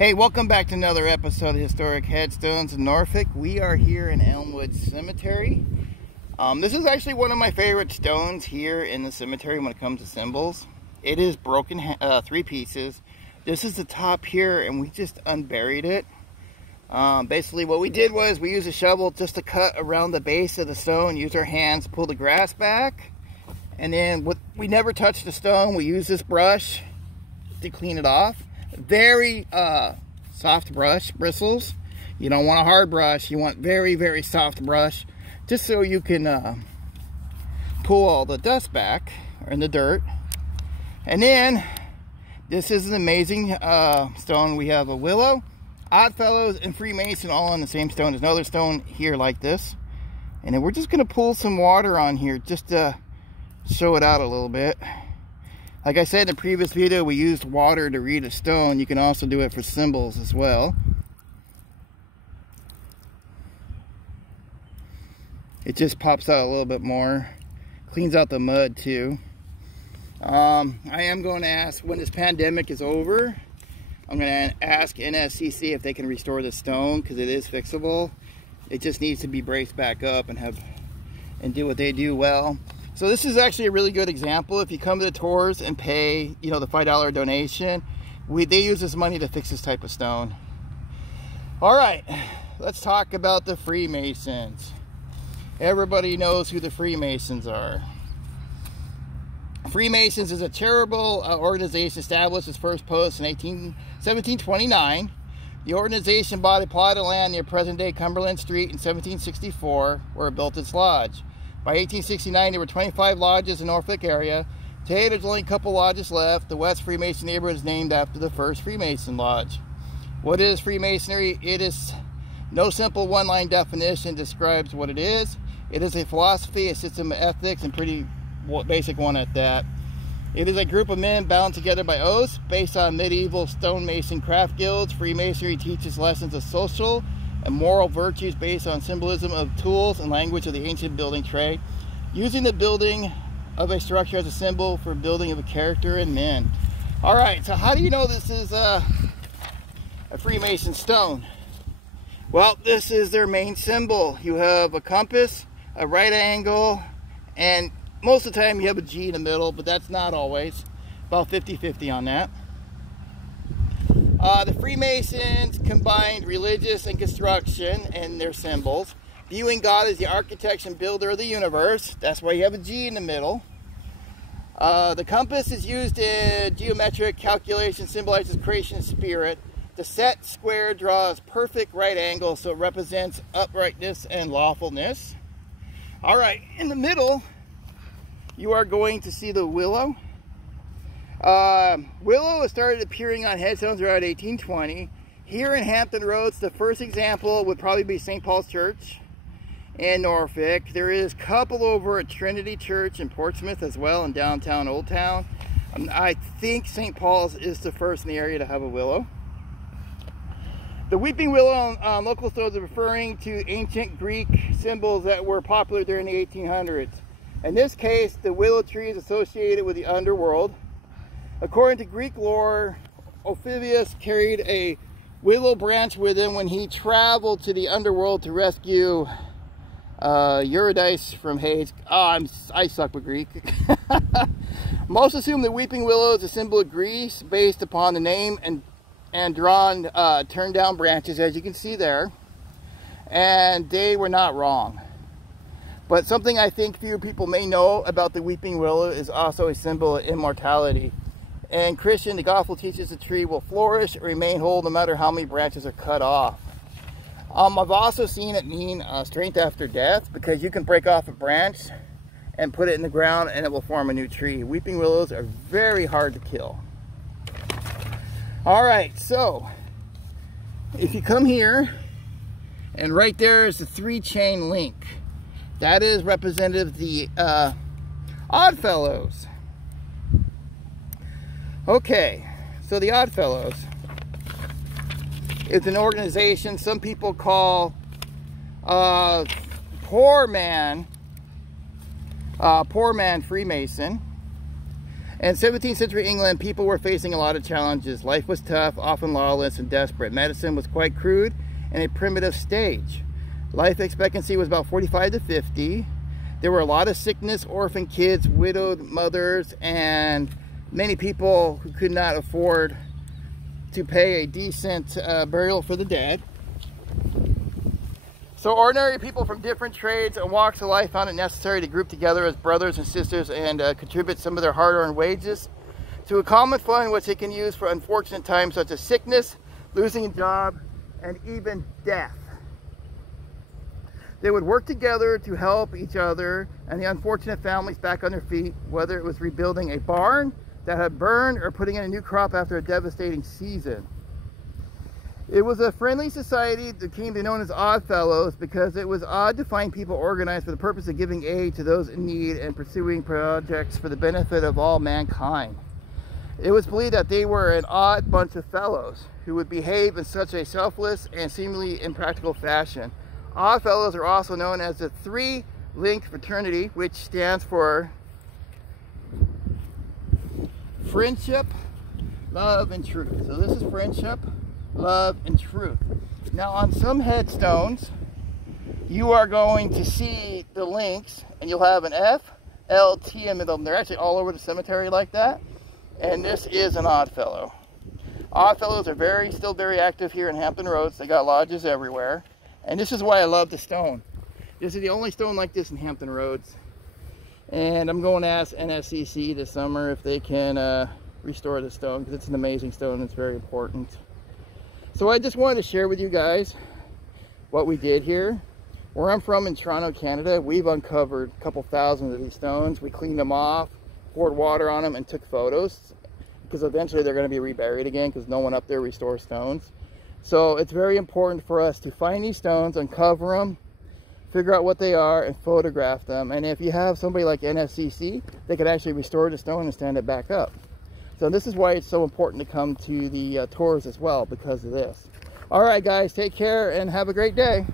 Hey, welcome back to another episode of Historic Headstones in Norfolk. We are here in Elmwood Cemetery. This is actually one of my favorite stones here in the cemetery when it comes to symbols. It is broken three pieces. This is the top here, and we just unburied it. Basically what we did was we used a shovel just to cut around the base of the stone, use our hands to pull the grass back, and then we never touched the stone. We use this brush to clean it off. Very soft brush bristles. You don't want a hard brush. You want very, very soft brush, just so you can pull all the dust back and the dirt. And then this is an amazing stone. We have a willow, Oddfellows, and Freemason all on the same stone. There's another stone here like this, and then we're just going to pull some water on here just to show it out a little bit. Like I said in the previous video, we used water to read a stone. You can also do it for symbols as well. It just pops out a little bit more. Cleans out the mud too. I am going to ask, when this pandemic is over, I'm going to ask NSCC if they can restore the stone, because it is fixable. It just needs to be braced back up and do what they do well. So this is actually a really good example. If you come to the tours and pay, the $5 donation, they use this money to fix this type of stone. All right, let's talk about the Freemasons. Everybody knows who the Freemasons are. Freemasons is a charitable organization established its first post in 1729. The organization bought a plot of land near present-day Cumberland Street in 1764, where it built its lodge. By 1869, there were 25 lodges in the Norfolk area. Today, there's only a couple lodges left. The West Freemason neighborhood is named after the first Freemason lodge. What is Freemasonry? It is no simple one-line definition describes what it is. It is a philosophy, a system of ethics, and pretty basic one at that. It is a group of men bound together by oaths based on medieval stonemason craft guilds. Freemasonry teaches lessons of social and moral virtues based on symbolism of tools and language of the ancient building trade, using the building of a structure as a symbol for building of a character and men. All right, so how do you know this is a Freemason stone? Well, this is their main symbol. You have a compass, a right angle, and most of the time you have a G in the middle, but that's not always. About 50-50 on that. The Freemasons combined religious and construction in their symbols, viewing God as the architect and builder of the universe. That's why you have a G in the middle. The compass is used in geometric calculation, symbolizes creation spirit. The set square draws perfect right angle, so it represents uprightness and lawfulness. All right, in the middle, you are going to see the willow. Willow started appearing on headstones around 1820. Here in Hampton Roads, the first example would probably be St. Paul's Church in Norfolk. There is a couple over at Trinity Church in Portsmouth as well, in downtown Old Town. I think St. Paul's is the first in the area to have a willow. The weeping willow on local stones are referring to ancient Greek symbols that were popular during the 1800s. In this case, the willow tree is associated with the underworld. According to Greek lore, Ophidius carried a willow branch with him when he traveled to the underworld to rescue Eurydice from Hades. I suck with Greek. Most assume the weeping willow is a symbol of Greece based upon the name and drawn turned down branches, as you can see there. And they were not wrong. But something I think few people may know about the weeping willow is also a symbol of immortality. And Christian, the gospel teaches the tree will flourish and remain whole no matter how many branches are cut off. I've also seen it mean strength after death, because you can break off a branch and put it in the ground and it will form a new tree. Weeping willows are very hard to kill. All right, so if you come here, and right there is the 3-chain link. That is representative of the Oddfellows. Okay, so the Oddfellows is an organization some people call poor man Freemason. In 17th century England, people were facing a lot of challenges. Life was tough, often lawless and desperate. Medicine was quite crude and a primitive stage. Life expectancy was about 45 to 50. There were a lot of sickness, orphan kids, widowed mothers, and many people who could not afford to pay a decent burial for the dead. So ordinary people from different trades and walks of life found it necessary to group together as brothers and sisters and contribute some of their hard-earned wages to a common fund which they can use for unfortunate times such as sickness, losing a job, and even death. They would work together to help each other and the unfortunate families back on their feet, whether it was rebuilding a barn that had burned or putting in a new crop after a devastating season. It was a friendly society that came to be known as Odd Fellows because it was odd to find people organized for the purpose of giving aid to those in need and pursuing projects for the benefit of all mankind. It was believed that they were an odd bunch of fellows who would behave in such a selfless and seemingly impractical fashion. Odd Fellows are also known as the Three-Link Fraternity, which stands for friendship, love, and truth. So this is friendship, love, and truth. Now on some headstones, you are going to see the links, and you'll have an F, L, T in the middle. They're actually all over the cemetery like that. And this is an Odd Fellow. Odd Fellows are still very active here in Hampton Roads. They got lodges everywhere. And this is why I love the stone. This is the only stone like this in Hampton Roads. And I'm going to ask NSCC this summer if they can restore the stone, because it's an amazing stone and it's very important. So I just wanted to share with you guys what we did here. Where I'm from in Toronto, Canada, we've uncovered a couple thousand of these stones. We cleaned them off, poured water on them, and took photos, because eventually they're going to be reburied again because no one up there restores stones. So it's very important for us to find these stones, uncover them, figure out what they are, and photograph them. And if you have somebody like NSCC, they could actually restore the stone and stand it back up. So this is why it's so important to come to the tours as well, because of this. All right, guys, take care and have a great day.